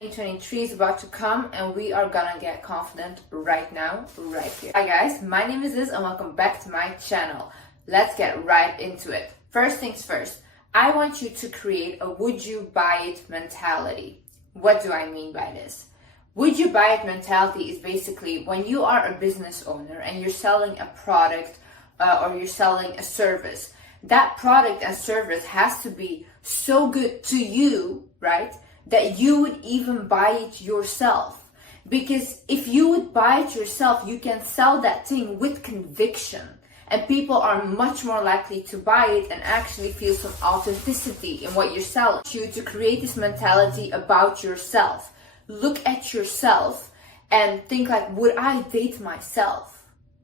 2023 is about to come and we are gonna get confident right now, right here. Hi guys, my name is Liz and welcome back to my channel. Let's get right into it. First things first, I want you to create a would you buy it mentality. What do I mean by this? Would you buy it mentality is basically when you are a business owner and you're selling a product or you're selling a service. That product and service has to be so good to you, right? That you would even buy it yourself. Because if you would buy it yourself, you can sell that thing with conviction. And people are much more likely to buy it and actually feel some authenticity in what you're selling. You to create this mentality about yourself. Look at yourself and think like, would I date myself?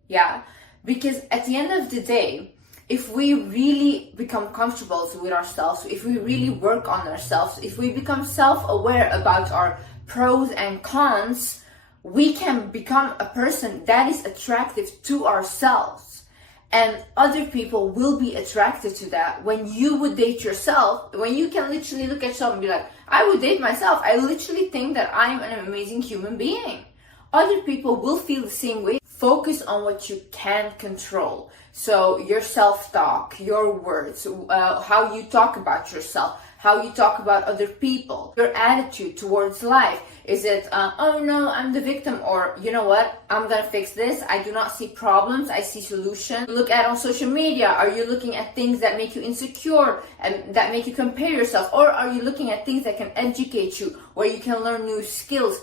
Yeah? Because at the end of the day, if we really become comfortable with ourselves, if we really work on ourselves, if we become self-aware about our pros and cons, we can become a person that is attractive to ourselves. And other people will be attracted to that. When you would date yourself, when you can literally look at yourself and be like, I would date myself. I literally think that I'm an amazing human being. Other people will feel the same way. Focus on what you can control. So your self-talk, your words, how you talk about yourself, how you talk about other people, your attitude towards life. Is it, oh no, I'm the victim, or you know what, I'm gonna fix this. I do not see problems, I see solutions. Look at on social media. Are you looking at things that make you insecure and that make you compare yourself? Or are you looking at things that can educate you, where you can learn new skills?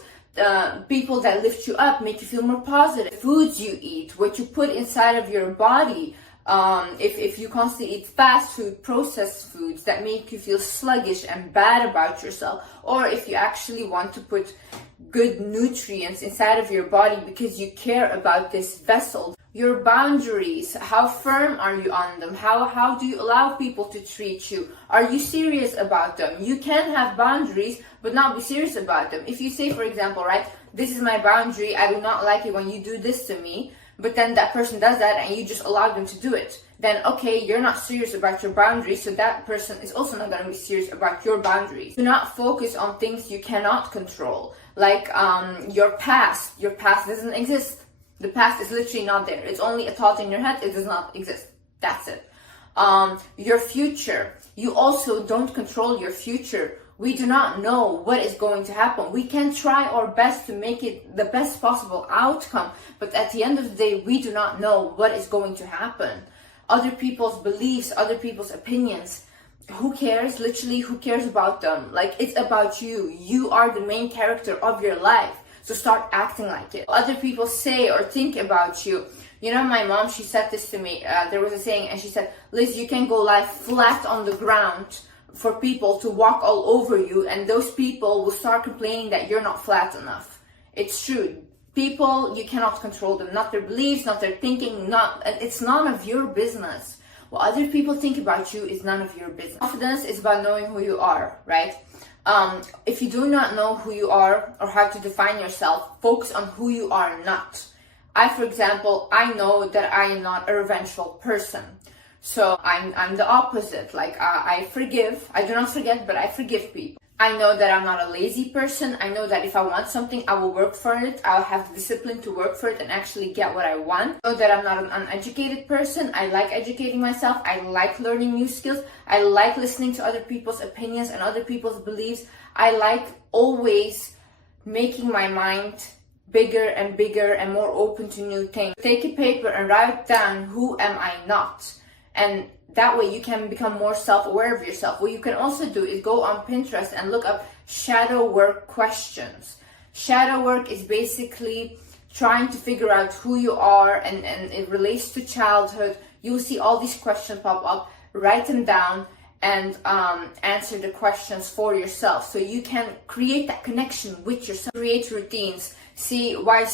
People that lift you up, make you feel more positive. Foods you eat, what you put inside of your body. If you constantly eat fast food, processed foods that make you feel sluggish and bad about yourself, or if you actually want to put good nutrients inside of your body because you care about this vessel. Your boundaries, how firm are you on them? How do you allow people to treat you? Are you serious about them? You can have boundaries but not be serious about them. If you say, for example, right, this is my boundary, I do not like it when you do this to me, but then that person does that and you just allow them to do it, then okay, you're not serious about your boundaries, so that person is also not going to be serious about your boundaries. Do not focus on things you cannot control, like your past. Your past doesn't exist. The past is literally not there. It's only a thought in your head. It does not exist. That's it. Your future. You also don't control your future. We do not know what is going to happen. We can try our best to make it the best possible outcome, but at the end of the day, we do not know what is going to happen. Other people's beliefs, other people's opinions, who cares? Literally, who cares about them? Like, it's about you. You are the main character of your life. So start acting like it. Other people say or think about you. You know, my mom, she said this to me. There was a saying, and she said, Liz, you can go lie flat on the ground for people to walk all over you, and those people will start complaining that you're not flat enough. It's true. People, you cannot control them. Not their beliefs, not their thinking, it's none of your business. What other people think about you is none of your business. Confidence is about knowing who you are, right? If you do not know who you are or how to define yourself, focus on who you are not. For example, I know that I am not a revengeful person. So I'm the opposite. Like, I forgive. I do not forget, but I forgive people. I know that I'm not a lazy person. I know that if I want something, I will work for it. I'll have the discipline to work for it and actually get what I want. I know that I'm not an uneducated person. I like educating myself. I like learning new skills. I like listening to other people's opinions and other people's beliefs. I like always making my mind bigger and bigger and more open to new things. Take a paper and write down, who am I not? And that way you can become more self-aware of yourself. What you can also do is go on Pinterest and look up shadow work questions. Shadow work is basically trying to figure out who you are, and it relates to childhood. You'll see all these questions pop up. Write them down and answer the questions for yourself, so you can create that connection with yourself. Create routines. See, why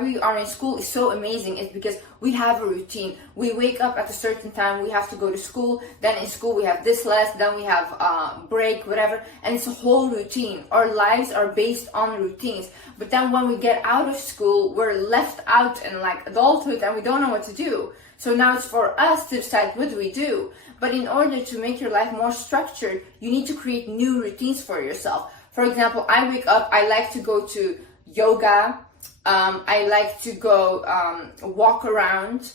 we are in school is so amazing is because we have a routine. We wake up at a certain time, we have to go to school, then in school we have this lesson, then we have break, whatever, and it's a whole routine. Our lives are based on routines. But then when we get out of school, we're left out in like adulthood and we don't know what to do. So now it's for us to decide what do we do. But in order to make your life more structured, you need to create new routines for yourself. For example, I wake up, I like to go to yoga, I like to go walk around,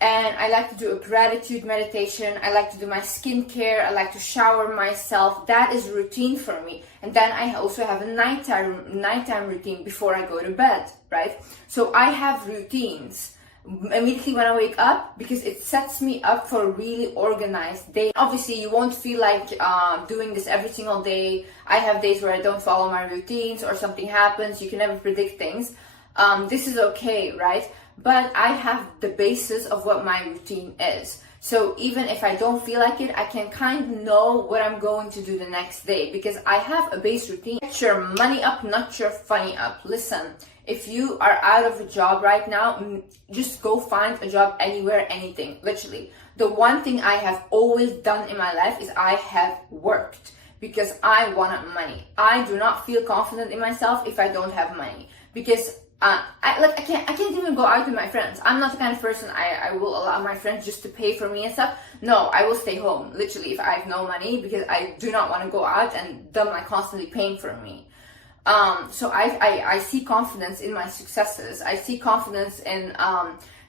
and I like to do a gratitude meditation. I like to do my skincare. I like to shower myself. That is routine for me. And then I also have a nighttime routine before I go to bed, right? So I have routines immediately when I wake up, because it sets me up for a really organized day. Obviously, you won't feel like doing this every single day. I have days where I don't follow my routines or something happens. You can never predict things. This is okay, right? But I have the basis of what my routine is. So even if I don't feel like it, I can kind of know what I'm going to do the next day, because I have a base routine. Get your money up, not your funny up. Listen, if you are out of a job right now, just go find a job anywhere, anything, literally. The one thing I have always done in my life is I have worked, because I wanted money. I do not feel confident in myself if I don't have money, because I can't even go out with my friends. I'm not the kind of person I will allow my friends just to pay for me and stuff. No, I will stay home, literally, if I have no money, because I do not want to go out and them like constantly paying for me. So I see confidence in my successes. I see confidence in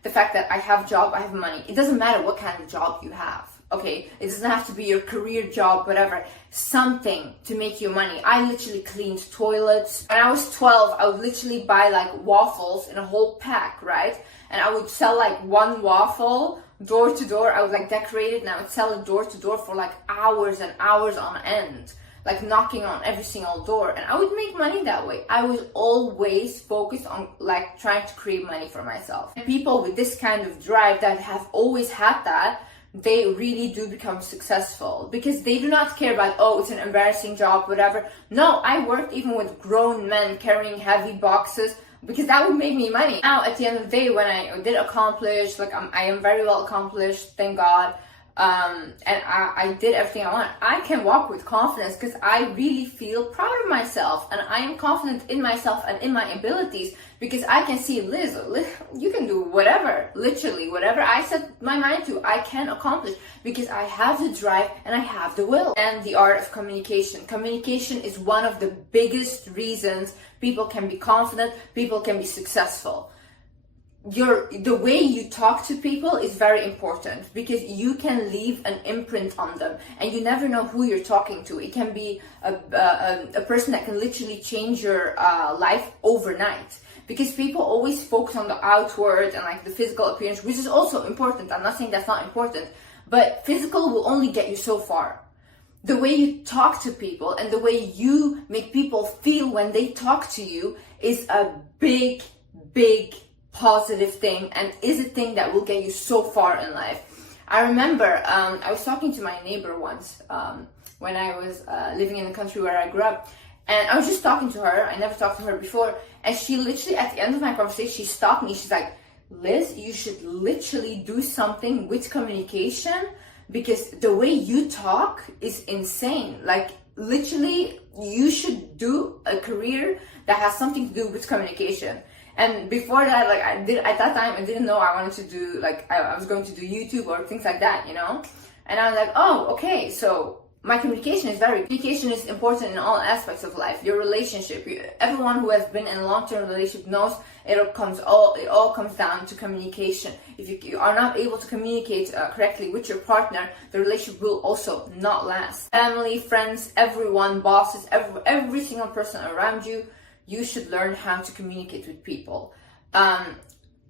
the fact that I have a job, I have money. It doesn't matter what kind of job you have. Okay, it doesn't have to be your career job, whatever, something to make you money. I literally cleaned toilets. When I was 12, I would literally buy like waffles in a whole pack, right? And I would sell like one waffle door to door. I would like decorate it, and I would sell it door to door for like hours and hours on end, like knocking on every single door, and I would make money that way. I was always focused on like trying to create money for myself. And people with this kind of drive that have always had that, they really do become successful, because they do not care about, oh, it's an embarrassing job, whatever. No, I worked even with grown men carrying heavy boxes, because that would make me money. Now, at the end of the day, when I did accomplish, like I am very well accomplished, thank God, and I did everything I want, I can walk with confidence, because I really feel proud of myself, and I am confident in myself and in my abilities, because I can see, Liz, you can do whatever, literally, whatever I set my mind to, I can accomplish, because I have the drive and I have the will. And the art of communication. Communication is one of the biggest reasons people can be confident, people can be successful. The way you talk to people is very important, because you can leave an imprint on them, and you never know who you're talking to. It can be a person that can literally change your life overnight, because people always focus on the outward and like the physical appearance, which is also important. I'm not saying that's not important, but physical will only get you so far. The way you talk to people and the way you make people feel when they talk to you is a big positive thing, and is a thing that will get you so far in life. I remember I was talking to my neighbor once when I was living in the country where I grew up, and I was just talking to her. I never talked to her before, and she literally, at the end of my conversation, she stopped me. She's like, Liz, you should literally do something with communication, because the way you talk is insane. Like, literally, you should do a career that has something to do with communication. And before that, like, at that time, I didn't know I wanted to do, like, I was going to do YouTube or things like that, you know? And I was like, oh, okay, so my communication is important in all aspects of life. Your relationship, everyone who has been in a long-term relationship knows it all comes down to communication. If you are not able to communicate correctly with your partner, the relationship will also not last. Family, friends, everyone, bosses, every single person around you, you should learn how to communicate with people. I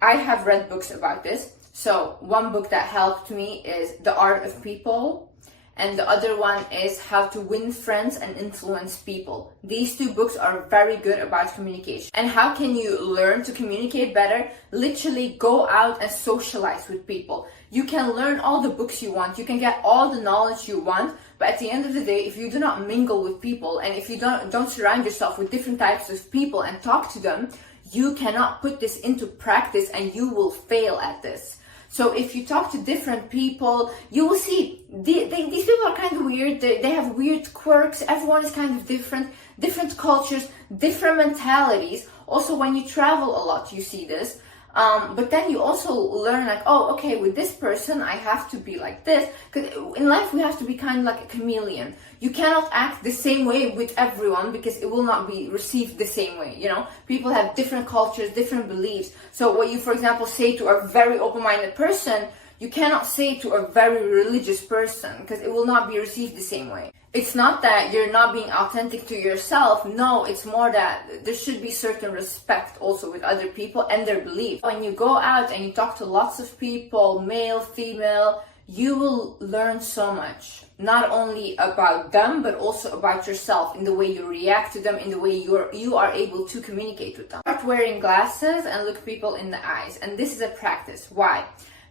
have read books about this. So one book that helped me is The Art of People, and the other one is How to Win Friends and Influence People. These two books are very good about communication. And how can you learn to communicate better? Literally go out and socialize with people. You can learn all the books you want, you can get all the knowledge you want, but at the end of the day, if you do not mingle with people, and if you don't surround yourself with different types of people and talk to them, you cannot put this into practice, and you will fail at this. So if you talk to different people, you will see these people are kind of weird. They have weird quirks. Everyone is kind of different cultures, different mentalities. Also, when you travel a lot, you see this. But then you also learn like, oh, okay, with this person, I have to be like this. Because in life, we have to be kind of like a chameleon. You cannot act the same way with everyone because it will not be received the same way, you know? People have different cultures, different beliefs. So what you, for example, say to a very open-minded person, you cannot say to a very religious person because it will not be received the same way. It's not that you're not being authentic to yourself. No, it's more that there should be certain respect also with other people and their beliefs. When you go out and you talk to lots of people, male, female, you will learn so much. Not only about them, but also about yourself, in the way you react to them, in the way you are able to communicate with them. Start wearing glasses and look people in the eyes. And this is a practice. Why?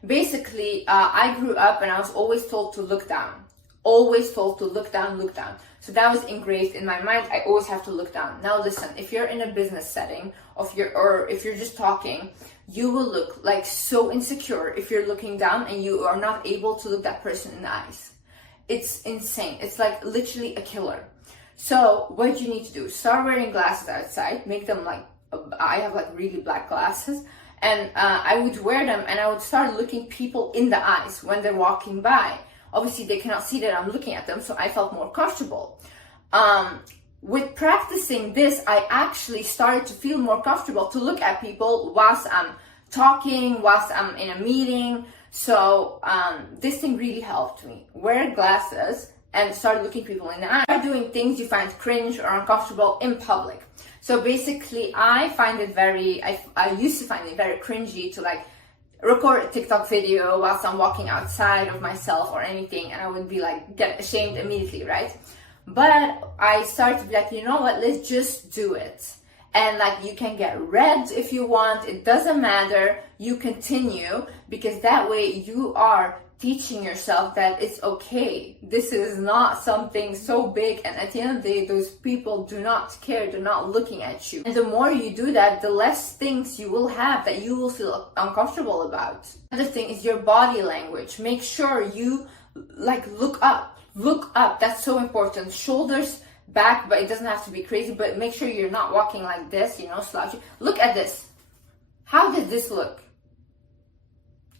Basically, I grew up and I was always told to look down. Always told to look down, look down. So that was engraved in my mind. I always have to look down. Now listen, if you're in a business setting or if you're just talking, you will look like so insecure if you're looking down and you are not able to look that person in the eyes. It's insane. It's like literally a killer. So what you need to do, start wearing glasses outside, make them like, I have like really black glasses, and I would wear them and I would start looking people in the eyes when they're walking by. Obviously, they cannot see that I'm looking at them, so I felt more comfortable. With practicing this, I actually started to feel more comfortable to look at people whilst I'm talking, whilst I'm in a meeting. So this thing really helped me. Wear glasses and start looking people in the eye. Start doing things you find cringe or uncomfortable in public. So basically, I used to find it very cringy to like record a TikTok video whilst I'm walking outside of myself or anything, and I would be like, get ashamed immediately, right? But I started to be like, you know what, let's just do it. And like, you can get red if you want, it doesn't matter, you continue, because that way you are teaching yourself that it's okay. This is not something so big, and at the end of the day, those people do not care, they're not looking at you. And the more you do that, the less things you will have that you will feel uncomfortable about. Another thing is your body language. Make sure you like look up. Look up, that's so important. Shoulders back, but it doesn't have to be crazy, but make sure you're not walking like this, you know, slouching. Look at this. How does this look?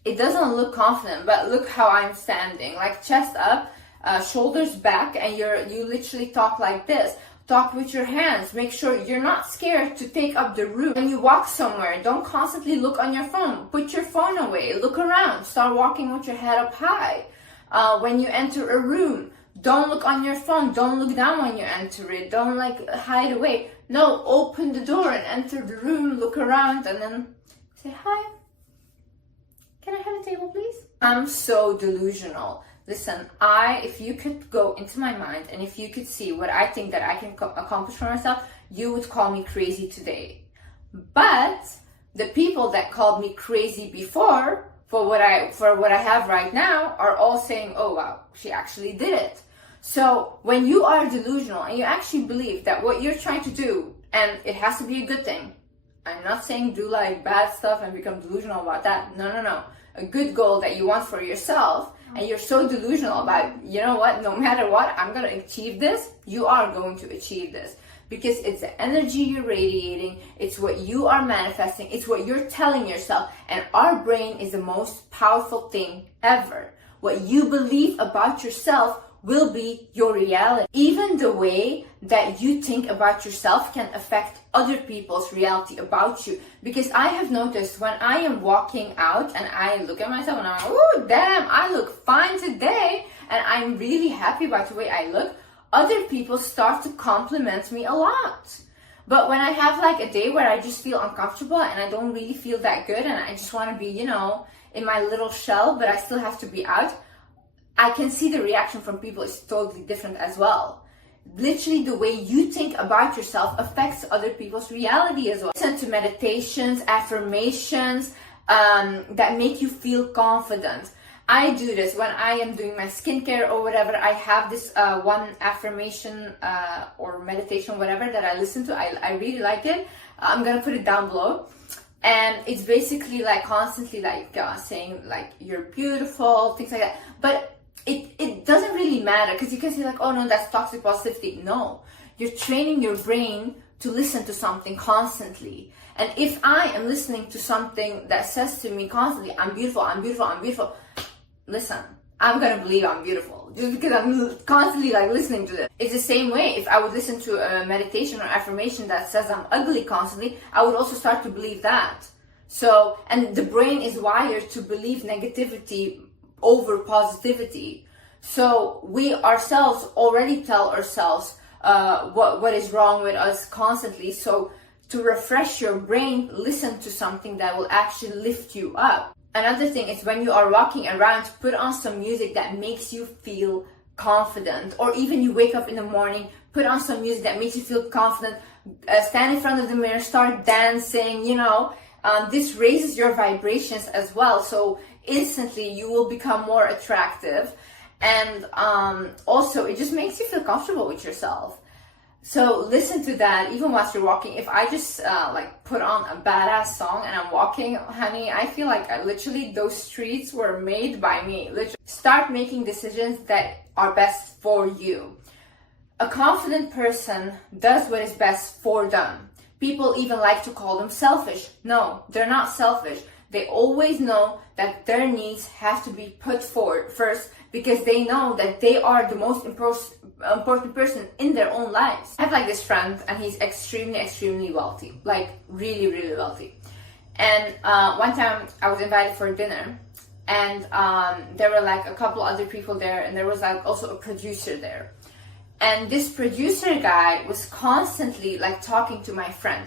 It doesn't look confident, but look how I'm standing, like chest up, shoulders back, and you literally talk like this. Talk with your hands. Make sure you're not scared to take up the room. When you walk somewhere, don't constantly look on your phone. Put your phone away. Look around. Start walking with your head up high. When you enter a room, don't look on your phone. Don't look down when you enter it. Don't like hide away. No, open the door and enter the room. Look around and then say hi. Can I have a table, please? I'm so delusional. Listen, if you could go into my mind and if you could see what I think that I can accomplish for myself, you would call me crazy today. But the people that called me crazy before for what I have right now are all saying, oh wow, she actually did it. So when you are delusional and you actually believe that what you're trying to do, and it has to be a good thing, I'm not saying do like bad stuff and become delusional about that. No. A good goal that you want for yourself, and you're so delusional about, you know what, no matter what, I'm going to achieve this. You are going to achieve this. Because it's the energy you're radiating, it's what you are manifesting, it's what you're telling yourself. And our brain is the most powerful thing ever. What you believe about yourself will be your reality. Even the way that you think about yourself can affect other people's reality about you. Because I have noticed when I am walking out and I look at myself and I'm like, oh damn, I look fine today, and I'm really happy about the way I look, other people start to compliment me a lot. But when I have like a day where I just feel uncomfortable and I don't really feel that good and I just want to be, you know, in my little shell, but I still have to be out, I can see the reaction from people is totally different as well. Literally, the way you think about yourself affects other people's reality as well. Listen to meditations, affirmations that make you feel confident. I do this when I am doing my skincare or whatever. I have this one affirmation or meditation, whatever, that I listen to. I really like it. I'm gonna put it down below. And it's basically like constantly like saying like you're beautiful, things like that. But it doesn't really matter, because you can say like, oh no, that's toxic positivity. No, you're training your brain to listen to something constantly. And if I am listening to something that says to me constantly, I'm beautiful, I'm beautiful, I'm beautiful, listen, I'm gonna believe I'm beautiful just because I'm constantly like listening to it. It's the same way if I would listen to a meditation or affirmation that says I'm ugly constantly, I would also start to believe that. So, and the brain is wired to believe negativity over positivity. So we ourselves already tell ourselves what is wrong with us constantly. So to refresh your brain, listen to something that will actually lift you up. Another thing is when you are walking around, put on some music that makes you feel confident. Or even you wake up in the morning, put on some music that makes you feel confident. Stand in front of the mirror, start dancing, you know. This raises your vibrations as well. So instantly you will become more attractive. And also it just makes you feel comfortable with yourself. So listen to that even whilst you're walking. If I just like put on a badass song and I'm walking, honey, I feel like literally those streets were made by me. Literally. Start making decisions that are best for you. A confident person does what is best for them. People even like to call them selfish. No, they're not selfish. They always know that their needs have to be put forward first because they know that they are the most important person in their own lives. I have like this friend and he's extremely wealthy, like really wealthy. And one time I was invited for dinner and there were like a couple other people there and there was like also a producer there. And this producer guy was constantly like talking to my friend.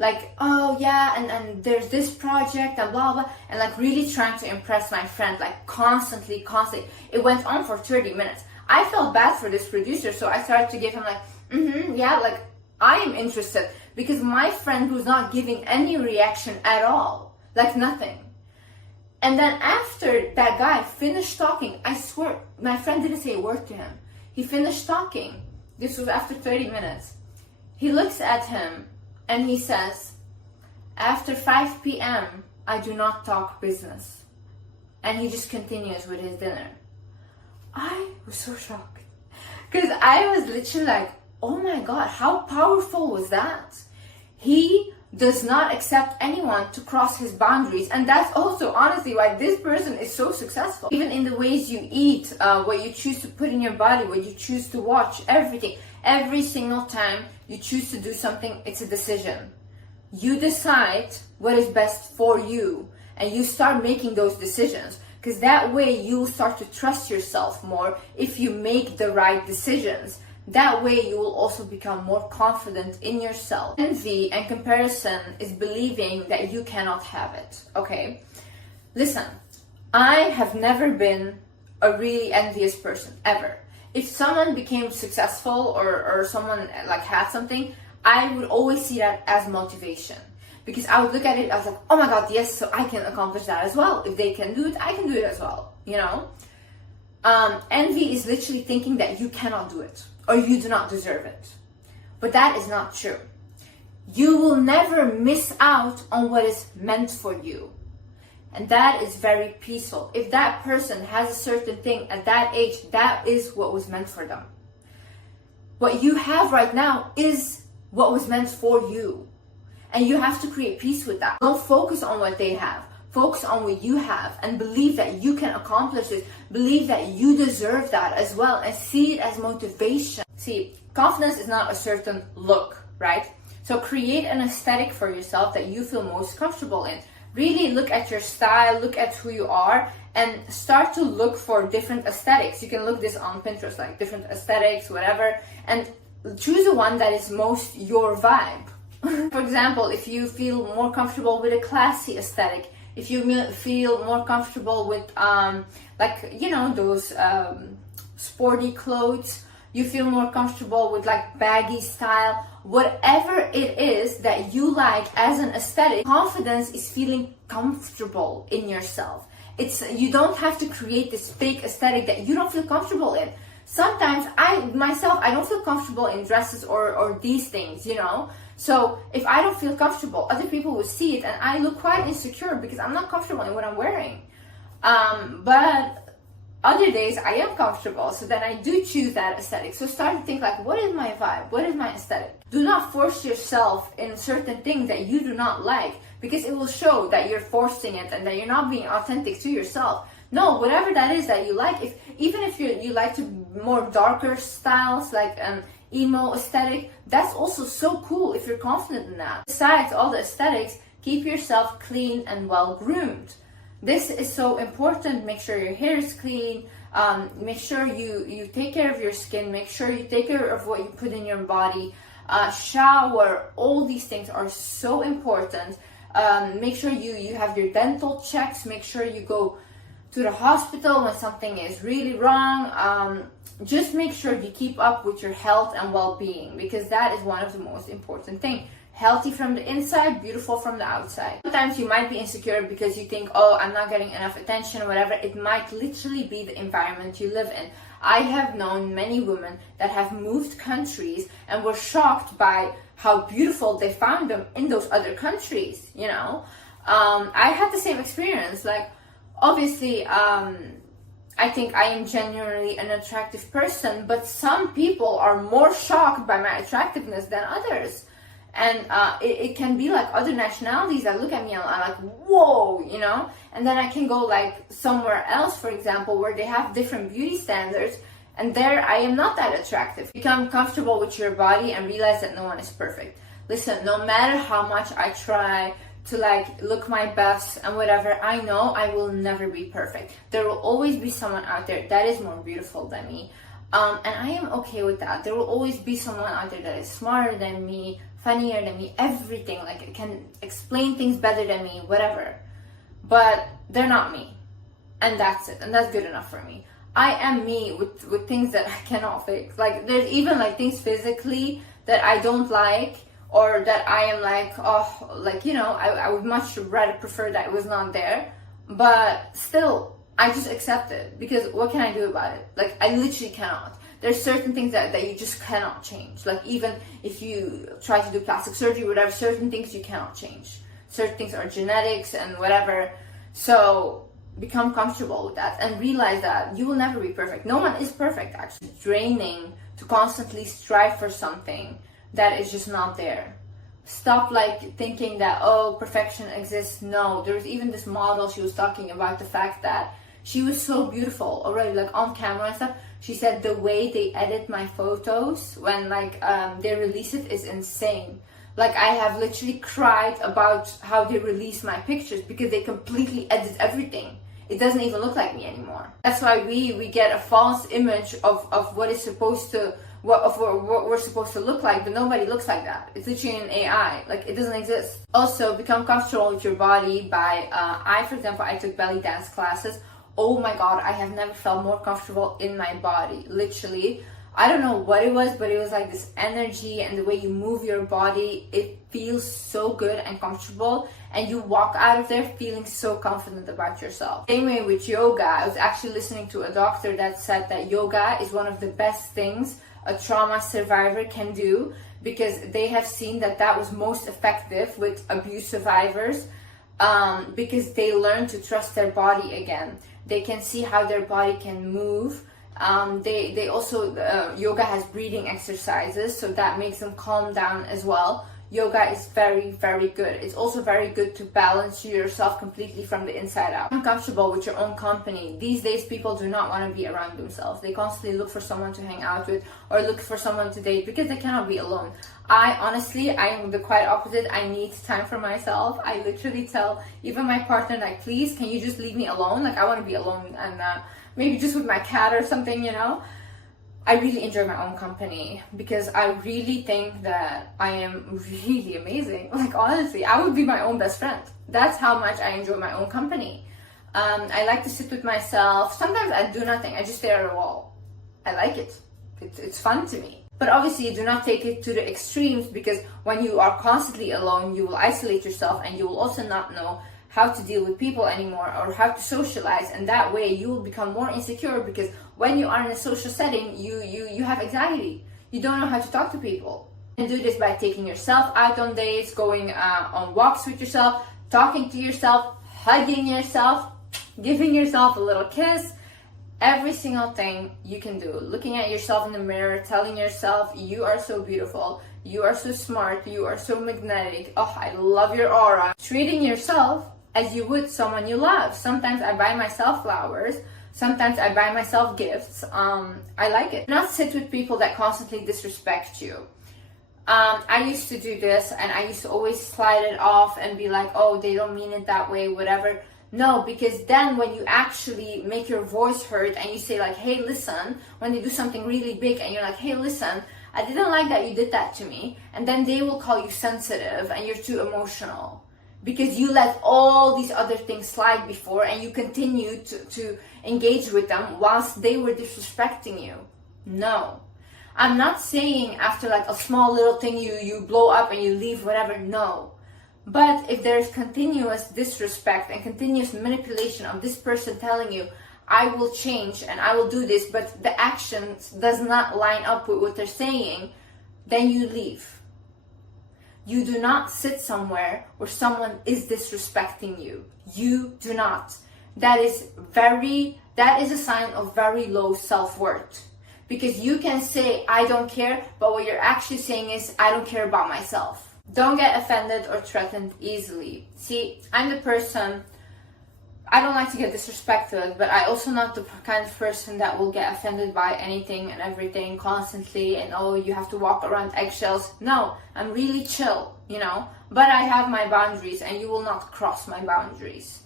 Like, oh yeah, and there's this project and blah, blah, and like really trying to impress my friend, like constantly. It went on for 30 minutes. I felt bad for this producer, so I started to give him like, yeah, like I am interested. Because my friend was not giving any reaction at all, like nothing. And then after that guy finished talking, I swear, my friend didn't say a word to him. He finished talking. This was after 30 minutes. He looks at him and he says, after 5 p.m., I do not talk business. And he just continues with his dinner. I was so shocked. Because I was literally like, oh my God, how powerful was that? He does not accept anyone to cross his boundaries. And that's also honestly why this person is so successful. Even in the ways you eat, what you choose to put in your body, what you choose to watch, everything. Every single time you choose to do something, it's a decision. You decide what is best for you and you start making those decisions. Because that way you start to trust yourself more if you make the right decisions. That way you will also become more confident in yourself. Envy and comparison is believing that you cannot have it, okay? Listen, I have never been a really envious person, ever. If someone became successful or someone like had something, I would always see that as motivation. Because I would look at it, I was like, oh my God, yes, so I can accomplish that as well. If they can do it, I can do it as well, you know? Envy is literally thinking that you cannot do it or you do not deserve it. But that is not true. You will never miss out on what is meant for you. And that is very peaceful. If that person has a certain thing at that age, that is what was meant for them. What you have right now is what was meant for you. And you have to create peace with that. Don't focus on what they have. Focus on what you have and believe that you can accomplish it. Believe that you deserve that as well and see it as motivation. See, confidence is not a certain look, right? So create an aesthetic for yourself that you feel most comfortable in. Really look at your style, look at who you are, and start to look for different aesthetics. You can look this on Pinterest, like different aesthetics, whatever, and choose the one that is most your vibe. For example, if you feel more comfortable with a classy aesthetic, if you feel more comfortable with like, you know, those sporty clothes, you feel more comfortable with like baggy style, whatever it is that you like as an aesthetic, confidence is feeling comfortable in yourself. You don't have to create this fake aesthetic that you don't feel comfortable in. Sometimes I don't feel comfortable in dresses or these things, you know. So if I don't feel comfortable, other people will see it and I look quite insecure because I'm not comfortable in what I'm wearing. But Other days I am comfortable, so then I do choose that aesthetic. So start to think like, what is my vibe? What is my aesthetic? Do not force yourself in certain things that you do not like, because it will show that you're forcing it and that you're not being authentic to yourself. No, whatever that is that you like, even if you like to more darker styles, like emo aesthetic, that's also so cool if you're confident in that. Besides all the aesthetics, keep yourself clean and well groomed. This is so important. Make sure your hair is clean. Make sure you take care of your skin. Make sure you take care of what you put in your body. Shower. All these things are so important. Make sure you have your dental checks. Make sure you go to the hospital when something is really wrong. Just make sure you keep up with your health and well-being, because that is one of the most important things. Healthy from the inside, beautiful from the outside. Sometimes you might be insecure because you think, oh, I'm not getting enough attention or whatever. It might literally be the environment you live in. I have known many women that have moved countries and were shocked by how beautiful they found them in those other countries, you know. I had the same experience. Like, obviously, I think I am genuinely an attractive person, but some people are more shocked by my attractiveness than others. And it can be like other nationalities that look at me and I'm like, whoa, you know. And then I can go like somewhere else, for example, where they have different beauty standards, and there I am not that attractive. Become comfortable with your body and realize that no one is perfect. Listen, no matter how much I try to like look my best and whatever, I know I will never be perfect. There will always be someone out there that is more beautiful than me. And I am okay with that. There will always be someone out there that is smarter than me, funnier than me, everything, like can explain things better than me, whatever. But they're not me. And that's it. And that's good enough for me. I am me with things that I cannot fix. Like there's even like things physically that I don't like, or that I am like, oh, like, you know, I would much rather prefer that it was not there. But still, I just accept it, because what can I do about it? Like, I literally cannot. There's certain things that you just cannot change. Like, even if you try to do plastic surgery, whatever, certain things you cannot change. Certain things are genetics and whatever. So become comfortable with that and realize that you will never be perfect. No one is perfect, actually. It's draining to constantly strive for something that is just not there. Stop like thinking that, oh, perfection exists. No, there's even this model, she was talking about the fact that she was so beautiful already, like on camera and stuff. She said the way they edit my photos when like they release it is insane. Like, I have literally cried about how they release my pictures, because they completely edit everything. It doesn't even look like me anymore. That's why we get a false image of what is supposed to, what we're supposed to look like, but nobody looks like that. It's literally an AI. Like, it doesn't exist. Also, become comfortable with your body by, for example, I took belly dance classes. Oh my god, I have never felt more comfortable in my body. Literally, I don't know what it was, but it was like this energy, and the way you move your body, it feels so good and comfortable, and you walk out of there feeling so confident about yourself. Same way with yoga. I was actually listening to a doctor that said that yoga is one of the best things a trauma survivor can do, because they have seen that that was most effective with abuse survivors, because they learn to trust their body again. They can see how their body can move. They also, yoga has breathing exercises, so that makes them calm down as well. Yoga is very, very good. It's also very good to balance yourself completely from the inside out. Become comfortable with your own company. These days, people do not want to be around themselves. They constantly look for someone to hang out with or look for someone to date, because they cannot be alone. I am the quite opposite. I need time for myself. I literally tell even my partner, like, please, can you just leave me alone? Like, I want to be alone, and maybe just with my cat or something, you know? I really enjoy my own company, because I really think that I am really amazing. Like, honestly, I would be my own best friend. That's how much I enjoy my own company. I like to sit with myself. Sometimes I do nothing. I just stare at a wall. I like it. It's fun to me. But obviously, do not take it to the extremes, because when you are constantly alone, you will isolate yourself, and you will also not know how to deal with people anymore, or how to socialize, and that way you will become more insecure, because when you are in a social setting, you have anxiety. You don't know how to talk to people. And do this by taking yourself out on dates, going on walks with yourself, talking to yourself, hugging yourself, giving yourself a little kiss. Every single thing you can do, looking at yourself in the mirror, telling yourself you are so beautiful, you are so smart, you are so magnetic, oh, I love your aura. Treating yourself as you would someone you love. Sometimes I buy myself flowers, sometimes I buy myself gifts. I like it. Do not sit with people that constantly disrespect you. I used to do this, and I used to always slide it off and be like, oh, they don't mean it that way, whatever. No, because then when you actually make your voice heard and you say like, hey, listen, when they do something really big and you're like, hey, listen, I didn't like that you did that to me. And then they will call you sensitive and you're too emotional because you let all these other things slide before and you continue to engage with them whilst they were disrespecting you. No. I'm not saying after like a small little thing you blow up and you leave, whatever. No. But if there's continuous disrespect and continuous manipulation of this person telling you, I will change and I will do this, but the actions does not line up with what they're saying, then you leave. You do not sit somewhere where someone is disrespecting you. You do not. That is a sign of very low self-worth. Because you can say, I don't care, but what you're actually saying is, I don't care about myself. Don't get offended or threatened easily. See, I'm the person, I don't like to get disrespected, but I also not the kind of person that will get offended by anything and everything constantly and oh, you have to walk around eggshells. No, I'm really chill, you know, but I have my boundaries and you will not cross my boundaries.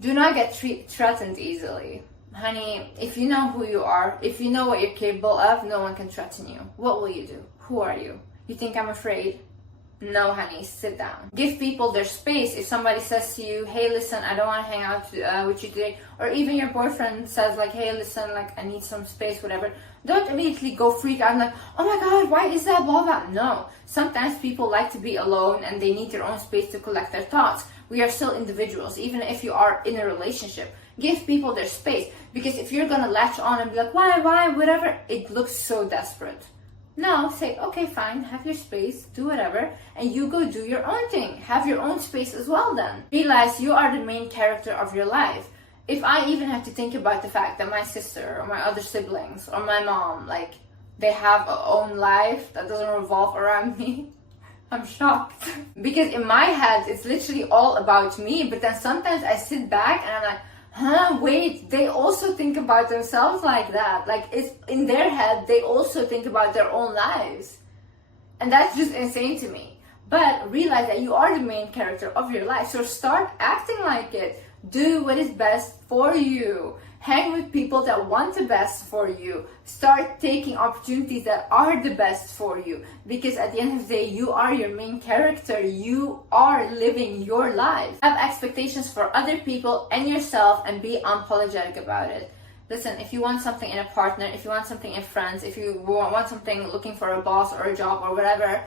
Do not get threatened easily. Honey, if you know who you are, if you know what you're capable of, no one can threaten you. What will you do? Who are you? You think I'm afraid? No, honey, sit down. Give people their space. If somebody says to you, hey, listen, I don't want to hang out with you today, or even your boyfriend says like, hey, listen, like I need some space, whatever, don't immediately go freak out and like, oh my God, why is that, blah, blah. No, sometimes people like to be alone and they need their own space to collect their thoughts. We are still individuals, even if you are in a relationship. Give people their space, because if you're gonna latch on and be like, why, whatever, it looks so desperate. No, say, okay, fine, have your space, do whatever, and you go do your own thing. Have your own space as well then. Realize you are the main character of your life. If I even have to think about the fact that my sister or my other siblings or my mom, like, they have a own life that doesn't revolve around me, I'm shocked. Because in my head, it's literally all about me, but then sometimes I sit back and I'm like, wait, they also think about themselves like that. Like, it's in their head, they also think about their own lives. And that's just insane to me. But realize that you are the main character of your life. So start acting like it. Do what is best for you. Hang with people that want the best for you. Start taking opportunities that are the best for you. Because at the end of the day, you are your main character. You are living your life. Have expectations for other people and yourself and be unapologetic about it. Listen, if you want something in a partner, if you want something in friends, if you want something looking for a boss or a job or whatever,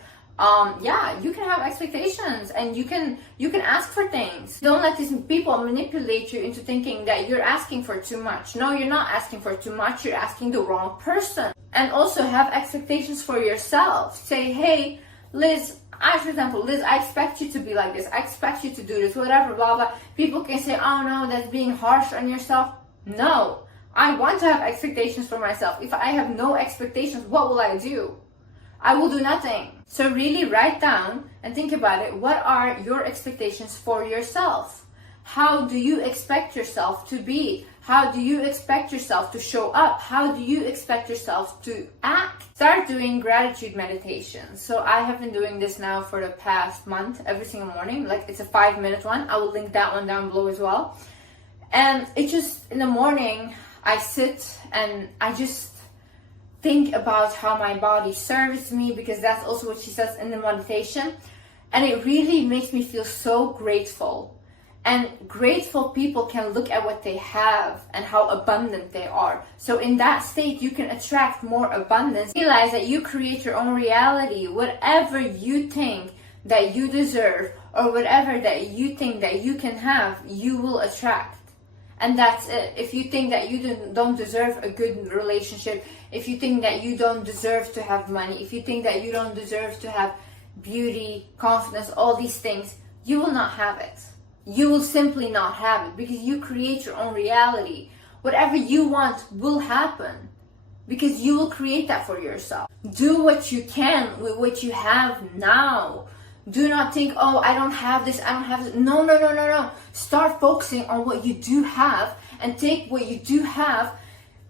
yeah, you can have expectations and you can ask for things. Don't let these people manipulate you into thinking that you're asking for too much. No, you're not asking for too much. You're asking the wrong person. And also have expectations for yourself. Say, hey, Liz, for example, Liz, I expect you to be like this. I expect you to do this, whatever, blah, blah. People can say, oh no, that's being harsh on yourself. No, I want to have expectations for myself. If I have no expectations, what will I do? I will do nothing. So really write down and think about it. What are your expectations for yourself? How do you expect yourself to be? How do you expect yourself to show up? How do you expect yourself to act? Start doing gratitude meditation. So I have been doing this now for the past month, every single morning. Like, it's a 5-minute one. I will link that one down below as well. And it just, in the morning, I sit and I just think about how my body serves me, because that's also what she says in the meditation. And it really makes me feel so grateful. And grateful people can look at what they have and how abundant they are. So in that state, you can attract more abundance. Realize that you create your own reality. Whatever you think that you deserve, or whatever that you think that you can have, you will attract. And that's it. If you think that you don't deserve a good relationship, if you think that you don't deserve to have money, if you think that you don't deserve to have beauty, confidence, all these things, you will not have it. You will simply not have it, because you create your own reality. Whatever you want will happen because you will create that for yourself. Do what you can with what you have now. Do not think, oh, I don't have this, I don't have this. No, no, no, no, no. Start focusing on what you do have and take what you do have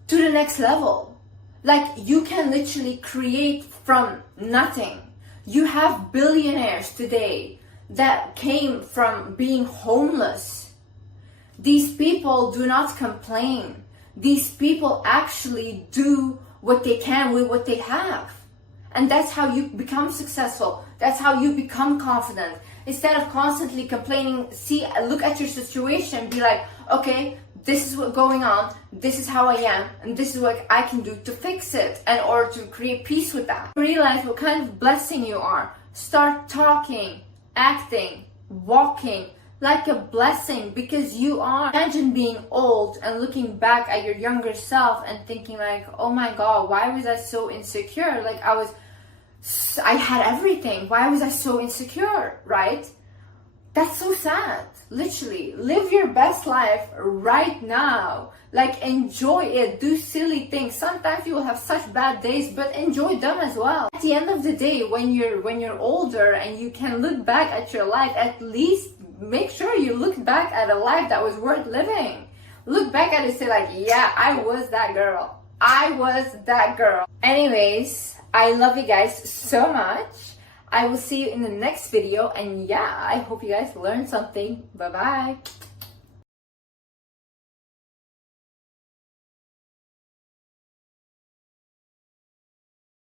to the next level. Like, you can literally create from nothing. You have billionaires today that came from being homeless. These people do not complain. These people actually do what they can with what they have. And that's how you become successful. That's how you become confident. Instead of constantly complaining, look at your situation, be like, okay, this is what's going on, this is how I am, and this is what I can do to fix it, and or to create peace with that. Realize what kind of blessing you are. Start talking, acting, walking like a blessing, because you are. Imagine being old and looking back at your younger self and thinking like, oh my God, why was I so insecure? Like, I had everything. Why was I so insecure, right? That's so sad. Literally, live your best life right now. Like, enjoy it. Do silly things. Sometimes you will have such bad days, but enjoy them as well. At the end of the day, when you're older and you can look back at your life, at least make sure you look back at a life that was worth living. Look back at it and say like, yeah, I was that girl. I was that girl. Anyways, I love you guys so much. I will see you in the next video, and yeah, I hope you guys learned something. Bye bye.